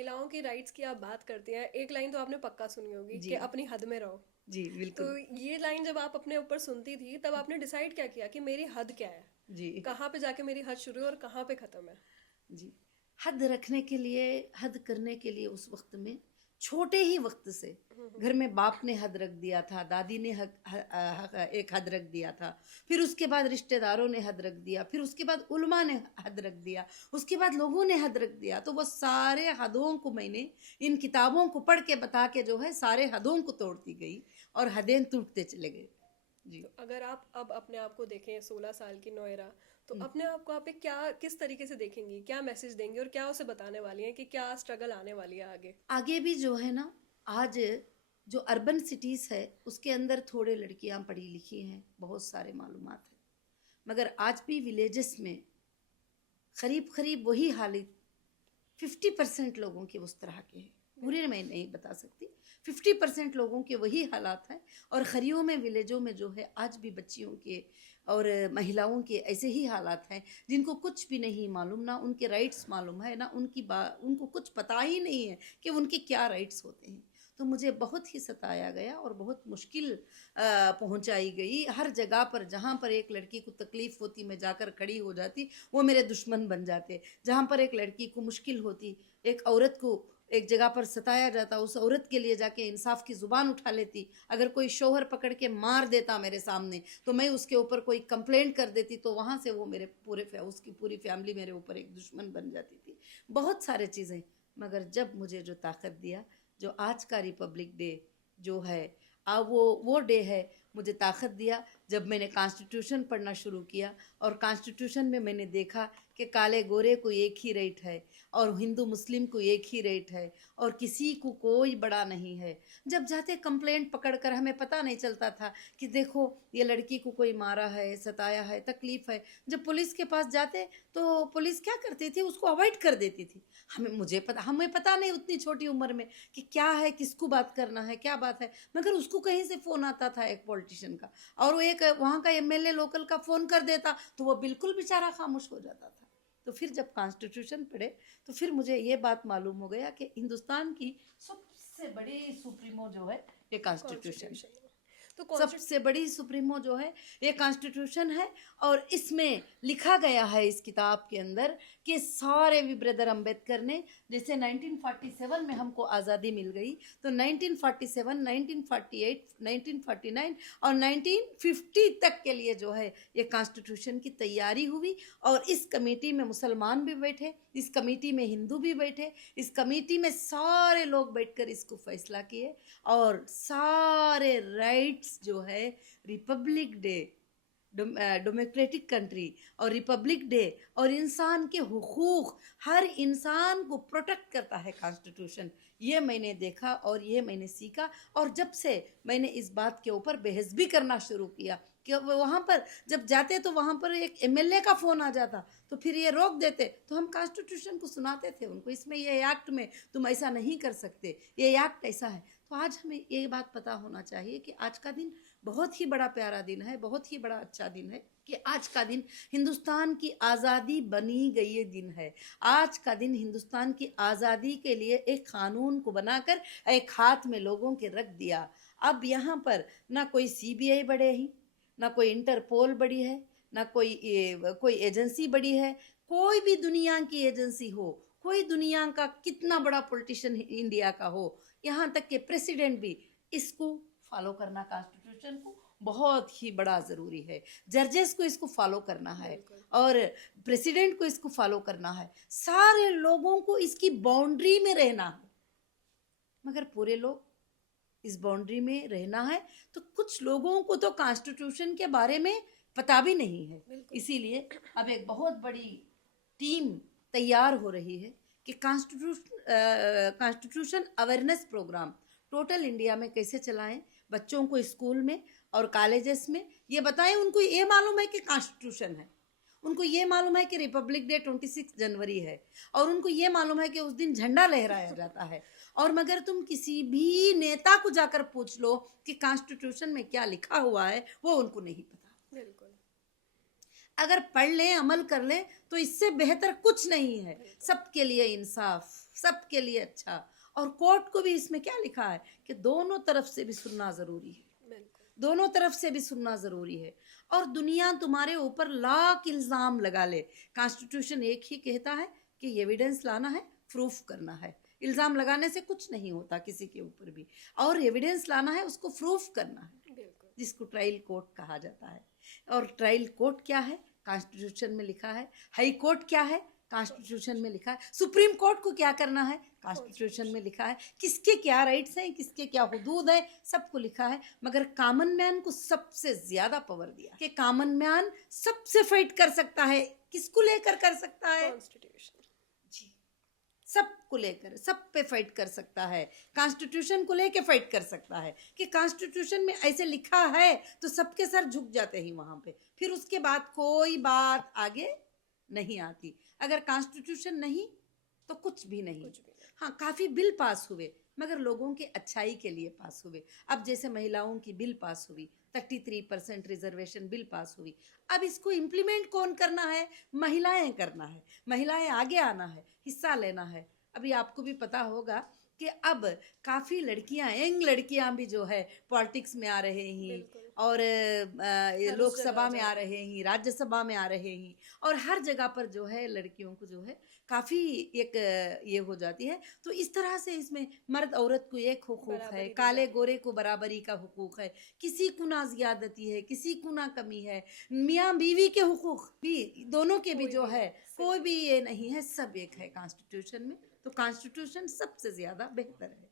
महिलाओं की राइट्स की आप बात करती हैं, एक लाइन तो आपने पक्का सुनी होगी जी कि अपनी हद में रहो। जी तो बिल्कुल। ये लाइन जब आप अपने ऊपर सुनती थी तब आपने डिसाइड क्या किया कि मेरी हद क्या है, जी कहाँ पे जाके मेरी हद शुरू है और कहाँ पे खत्म है? जी। हद रखने के लिए, हद करने के लिए उस वक्त में छोटे ही वक्त से घर में बाप ने हद रख दिया था, दादी ने एक हद रख दिया था, फिर उसके बाद रिश्तेदारों ने हद रख दिया, फिर उसके बाद उल्मा ने हद रख दिया, उसके बाद लोगों ने हद रख दिया। तो वो सारे हदों को मैंने इन किताबों को पढ़ के बता के जो है सारे हदों को तोड़ती गई और हदें टूटते चले गए। जी। तो अगर आप अब अपने आप को देखें 16 साल की नोएरा, तो अपने आप को आप एक क्या किस तरीके से देखेंगी, क्या मैसेज देंगी और क्या उसे बताने वाली हैं कि क्या स्ट्रगल आने वाली है आगे? आगे भी जो है ना, आज जो अर्बन सिटीज़ है उसके अंदर थोड़े लड़कियां पढ़ी लिखी हैं, बहुत सारे मालूमात है, मगर आज भी विलेजेस में करीब करीब वही हालत 50% लोगों के उस तरह के हैं। पूरे मैं नहीं बता सकती, 50% लोगों के वही हालात हैं। और खरियों में, विलेजों में जो है आज भी बच्चियों के और महिलाओं के ऐसे ही हालात हैं जिनको कुछ भी नहीं मालूम, ना उनके राइट्स मालूम है, ना उनको कुछ पता ही नहीं है कि उनके क्या राइट्स होते हैं। तो मुझे बहुत ही सताया गया और बहुत मुश्किल पहुंचाई गई। हर जगह पर जहाँ पर एक लड़की को तकलीफ़ होती मैं जाकर खड़ी हो जाती, वो मेरे दुश्मन बन जाते। जहाँ पर एक लड़की को मुश्किल होती, एक औरत को एक जगह पर सताया जाता, उस औरत के लिए जाके इंसाफ की ज़ुबान उठा लेती। अगर कोई शौहर पकड़ के मार देता मेरे सामने तो मैं उसके ऊपर कोई कंप्लेंट कर देती, तो वहाँ से वो मेरे उसकी पूरी फैमिली मेरे ऊपर एक दुश्मन बन जाती थी। बहुत सारे चीज़ें। मगर जब मुझे जो ताकत दिया, जो आज का रिपब्लिक डे जो है, वो डे है, मुझे ताकत दिया जब मैंने कॉन्स्टिट्यूशन पढ़ना शुरू किया। और कॉन्स्टिट्यूशन में मैंने देखा कि काले गोरे को एक ही रेट है और हिंदू मुस्लिम को एक ही रेट है और किसी को कोई बड़ा नहीं है। जब जाते कंप्लेंट पकड़कर, हमें पता नहीं चलता था कि देखो ये लड़की को कोई मारा है, सताया है, तकलीफ़ है। जब पुलिस के पास जाते तो पुलिस क्या करती थी, उसको अवॉइड कर देती थी। हमें पता नहीं उतनी छोटी उम्र में कि क्या है, किसको बात करना है, क्या बात है। मगर उसको कहीं से फ़ोन आता था एक पॉलिटिशियन का, और वो एक वहाँ का एमएलए लोकल का फ़ोन कर देता तो वो बिल्कुल बेचारा खामोश हो जाता था। तो फिर जब कॉन्स्टिट्यूशन पढ़े तो फिर मुझे ये बात मालूम हो गया कि हिंदुस्तान की सबसे बड़ी सुप्रीमो जो है ये कॉन्स्टिट्यूशन, कॉन्स्टिट्यूशन। तो कॉन्स्टिट्यूशन। सबसे बड़ी सुप्रीमो जो है ये कॉन्स्टिट्यूशन है। और इसमें लिखा गया है इस किताब के अंदर कि सारे भी ब्रदर अम्बेडकर ने, जैसे 1947 में हमको आज़ादी मिल गई, तो 1947, 1948, 1949 और 1950 तक के लिए जो है ये कॉन्स्टिट्यूशन की तैयारी हुई। और इस कमेटी में मुसलमान भी बैठे, इस कमेटी में हिंदू भी बैठे, इस कमेटी में सारे लोग बैठकर इसको फैसला किए। और सारे राइट्स जो है, रिपब्लिक डे, डेमोक्रेटिक कंट्री और रिपब्लिक डे और इंसान के हुकूक, हर इंसान को प्रोटेक्ट करता है कॉन्स्टिट्यूशन। ये मैंने देखा और ये मैंने सीखा। और जब से मैंने इस बात के ऊपर बहस भी करना शुरू किया कि वहाँ पर जब जाते तो वहाँ पर एक एमएलए का फ़ोन आ जाता तो फिर ये रोक देते, तो हम कॉन्स्टिट्यूशन को सुनाते थे उनको, इसमें ये एक्ट में तुम ऐसा नहीं कर सकते, ये एक्ट ऐसा है। तो आज हमें ये बात पता होना चाहिए कि आज का दिन बहुत ही बड़ा प्यारा दिन है, बहुत ही बड़ा अच्छा दिन है कि आज का दिन हिंदुस्तान की आज़ादी बनी गई ये दिन है। आज का दिन हिंदुस्तान की आज़ादी के लिए एक कानून को बनाकर एक हाथ में लोगों के रख दिया। अब यहाँ पर ना कोई सीबीआई बड़े ही, ना कोई इंटरपोल बड़ी है, ना कोई एजेंसी बड़ी है। कोई भी दुनिया की एजेंसी हो, कोई दुनिया का कितना बड़ा पॉलिटिशियन इंडिया का हो, यहाँ तक के प्रेसिडेंट भी इसको फॉलो करना, कॉन्स्टिट्यूशन को बहुत ही बड़ा ज़रूरी है। जजेस को इसको फॉलो करना है बिल्कुल। और प्रेसिडेंट को इसको फॉलो करना है, सारे लोगों को इसकी बाउंड्री में रहना है। मगर पूरे लोग इस बाउंड्री में रहना है, तो कुछ लोगों को तो कॉन्स्टिट्यूशन के बारे में पता भी नहीं है। बिल्कुल। इसीलिए अब एक बहुत बड़ी टीम तैयार हो रही है कि constitution awareness programme total India में कैसे चलाएं, बच्चों को स्कूल में और कॉलेजेस में ये बताएं। उनको ये मालूम है कि कॉन्स्टिट्यूशन है, उनको ये मालूम है कि रिपब्लिक डे 26 जनवरी है, और उनको ये मालूम है कि उस दिन झंडा लहराया जाता है। और मगर तुम किसी भी नेता को जाकर पूछ लो कि कॉन्स्टिट्यूशन में क्या लिखा हुआ है, वो उनको नहीं पता। बिल्कुल। अगर पढ़ लें, अमल कर लें, तो इससे बेहतर कुछ नहीं है। बिल्कुल। सबके लिए इंसाफ, सबके लिए अच्छा। और कोर्ट को भी इसमें क्या लिखा है कि दोनों तरफ से भी सुनना ज़रूरी है, बिल्कुल। दोनों तरफ से भी सुनना ज़रूरी है। और दुनिया तुम्हारे ऊपर लाख इल्ज़ाम लगा ले, कॉन्स्टिट्यूशन एक ही कहता है कि एविडेंस लाना है, प्रूफ करना है। इल्ज़ाम लगाने से कुछ नहीं होता किसी के ऊपर भी, और एविडेंस लाना है, उसको प्रूफ करना है, बिल्कुल। जिसको ट्रायल कोर्ट कहा जाता है। और ट्रायल कोर्ट क्या है? कॉन्स्टिट्यूशन में लिखा है। हाई कोर्ट क्या है? कॉन्स्टिट्यूशन में लिखा है। सुप्रीम कोर्ट को क्या करना है? कॉन्स्टिट्यूशन में लिखा है। किसके क्या राइट्स हैं, किसके क्या हुदूद है, सबको लिखा है। मगर कॉमन मैन को सबसे ज्यादा पावर दिया कि कॉमन मैन सबसे फाइट कर सकता है। किसको लेकर कर सकता है? कॉन्स्टिट्यूशन। जी, सबको लेकर, सब पे फाइट कर सकता है। कॉन्स्टिट्यूशन को लेके फाइट कर सकता है कि कॉन्स्टिट्यूशन में ऐसे लिखा है, तो सबके सर झुक जाते हैं वहां पे। फिर उसके बाद कोई बात आगे नहीं आती। अगर कॉन्स्टिट्यूशन नहीं तो कुछ भी नहीं। कुछ भी नहीं। हाँ, काफ़ी बिल पास हुए, मगर लोगों के अच्छाई के लिए पास हुए। अब जैसे महिलाओं की बिल पास हुई, 33% रिजर्वेशन बिल पास हुई। अब इसको इम्प्लीमेंट कौन करना है? महिलाएं करना है। महिलाएं आगे आना है, हिस्सा लेना है। अभी आपको भी पता होगा कि अब काफ़ी लड़कियां, यंग लड़कियां भी जो है पॉलिटिक्स में आ रहे हैं, बिल्कुल। और हर उस लोकसभा जगह में जा आ रहे हैं, राज्यसभा में आ रहे हैं, और हर जगह पर जो है लड़कियों को जो है काफ़ी एक ये हो जाती है। तो इस तरह से इसमें मर्द औरत को एक हुकूक है, बराबरी दी काले जाती गोरे को बराबरी का हुकूक है। किसी को ना ज़्यादती है, किसी को ना कमी है। मियाँ बीवी के हुकूक भी, दोनों के भी कोई जो भी है, नहीं, सही कोई बात। भी ये नहीं है, सब एक है कॉन्स्टिट्यूशन में। तो कॉन्स्टिट्यूशन सबसे ज़्यादा बेहतर है।